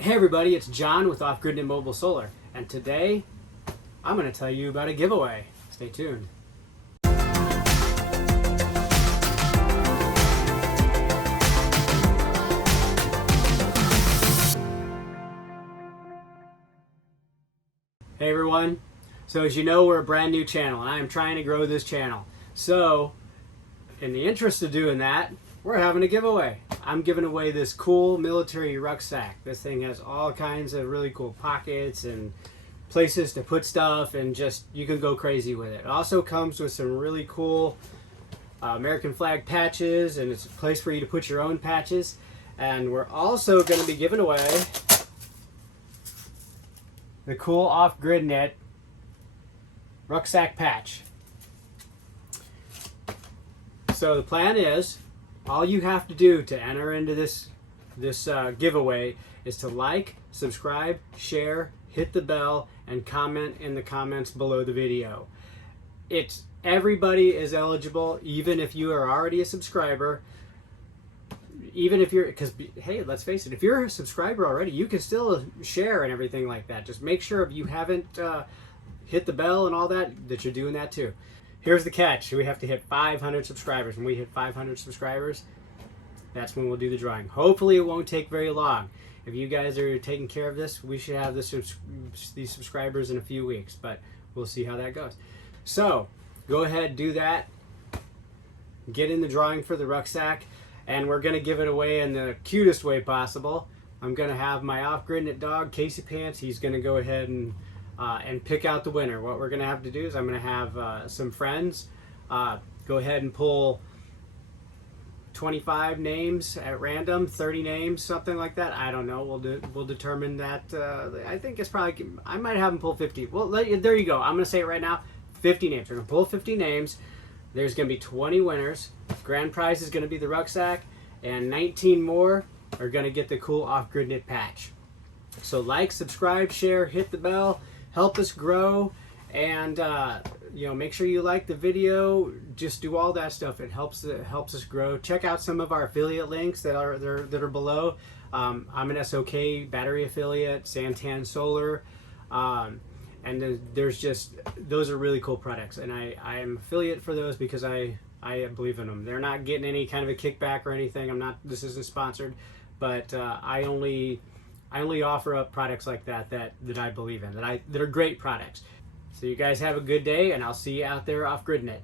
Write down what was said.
Hey everybody, it's John with Off Gridin IT Mobile Solar, and today I'm going to tell you about a giveaway. Stay tuned. Hey everyone, so as you know, we're a brand new channel and I am trying to grow this channel. So in the interest of doing that, we're having a giveaway. I'm giving away this cool military rucksack. This thing has all kinds of really cool pockets and places to put stuff, and just you can go crazy with it. It also comes with some really cool American flag patches, and it's a place for you to put your own patches. And we're also going to be giving away the cool Off Gridin IT rucksack patch. So the plan is, all you have to do to enter into this giveaway is to like, subscribe, share, hit the bell, and comment in the comments below the video. Everybody is eligible, even if you are already a subscriber. Even if you're, because hey, let's face it, if you're a subscriber already, you can still share and everything like that. Just make sure if you haven't hit the bell and all that you're doing that too. Here's the catch: we have to hit 500 subscribers. When we hit 500 subscribers, that's when we'll do the drawing. Hopefully it won't take very long. If you guys are taking care of this, we should have these subscribers in a few weeks, but we'll see how that goes. So go ahead, do that, get in the drawing for the rucksack, and we're going to give it away in the cutest way possible. I'm going to have my Off Gridin IT dog, Casey Pants. He's going to go ahead and pick out the winner. What we're going to have to do is I'm going to have some friends go ahead and pull 25 names at random, 30 names, something like that. I don't know. We'll determine that. I think it's probably, I might have them pull 50. Well, there you go. I'm going to say it right now. 50 names. We're going to pull 50 names. There's going to be 20 winners. Grand prize is going to be the rucksack, and 19 more are going to get the cool Off Gridin IT patch. So like, subscribe, share, hit the bell, help us grow, and make sure you like the video. Just do all that stuff. It helps us grow. Check out some of our affiliate links that are below. I'm an SOK battery affiliate, SanTan solar, and there's just, those are really cool products, and I am affiliate for those because I believe in them. They're not getting any kind of a kickback or anything. This isn't sponsored, but I only offer up products like that I believe in, that are great products. So you guys have a good day, and I'll see you out there Off Gridin IT.